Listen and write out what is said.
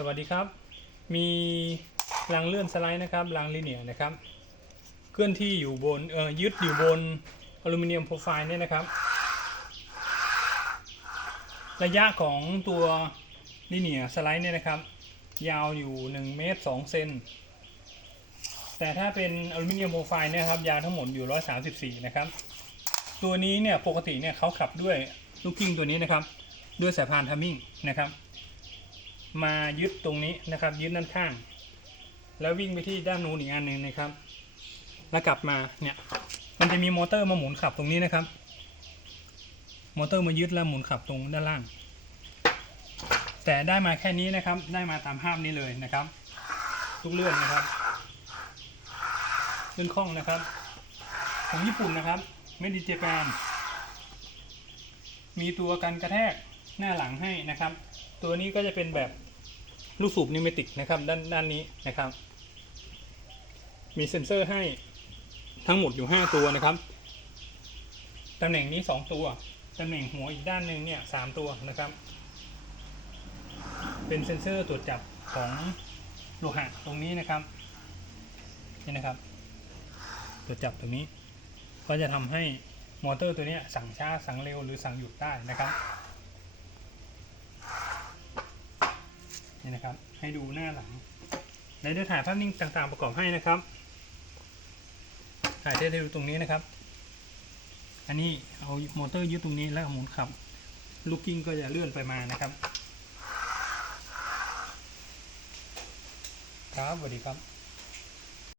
สวัสดีครับ มีรางเลื่อนสไลด์นะครับรางลิเนียนะครับ เคลื่อนที่อยู่บนเอ่อยึดอยู่บนอลูมิเนียมโปรไฟล์เนี่ยนะครับ ระยะของตัวลิเนียสไลด์เนี่ยนะครับ ยาวอยู่1เมตร2เซนแต่ถ้าเป็นอลูมิเนียมโปรไฟล์เนี่ยครับยาวทั้งหมดอยู่ 134 นะครับ ตัวนี้เนี่ยปกติเนี่ยเขาขับด้วยลูกกิ้งตัวนี้นะครับ ด้วยสายพานทัมมิ่งนะครับ มายึดตรงนี้นะครับ ยึดด้านข้าง แล้ววิ่งไปที่ด้านนู้นอีกอันหนึ่งนะครับ แล้วกลับมาเนี่ยมันจะมีมอเตอร์มาหมุนขับตรงนี้นะครับ มอเตอร์มายึดแล้วหมุนขับตรงด้านล่าง แต่ได้มาแค่นี้นะครับ ได้มาตามภาพนี้เลยนะครับลูกเลื่อนนะครับเลื่อนคล่องนะครับ ของญี่ปุ่นนะครับเมดิเจแปนมีตัวกันกระแทกหน้าหลังให้นะครับ ตัวนี้ก็จะเป็นแบบ ลูกสูบนิวเมติกนะครับด้านด้านนี้นะครับ มีเซ็นเซอร์ให้ทั้งหมดอยู่ 5 ตัวนะครับตำแหน่งนี้ 2 ตัวตำแหน่งหัวอีกด้านหนึ่งเนี่ยสามตัวนะครับ เป็นเซ็นเซอร์ตรวจจับของโลหะตรงนี้นะครับนี่นะครับตรวจจับตรงนี้ ก็จะทำให้มอเตอร์ตัวนี้สั่งช้าสั่งเร็วหรือสั่งหยุดได้นะครับ นี่นะครับ ให้ดูหน้าหลังในเดี๋ยวถ่ายภาพนิ่งต่างๆประกอบให้นะครับถ่ายได้ดูตรงนี้นะครับ อันนี้เอามอเตอร์ยึดตรงนี้แล้วหมุนขับ ลูกกิ้งก็จะเลื่อนไปมานะครับ ครับสวัสดีครับ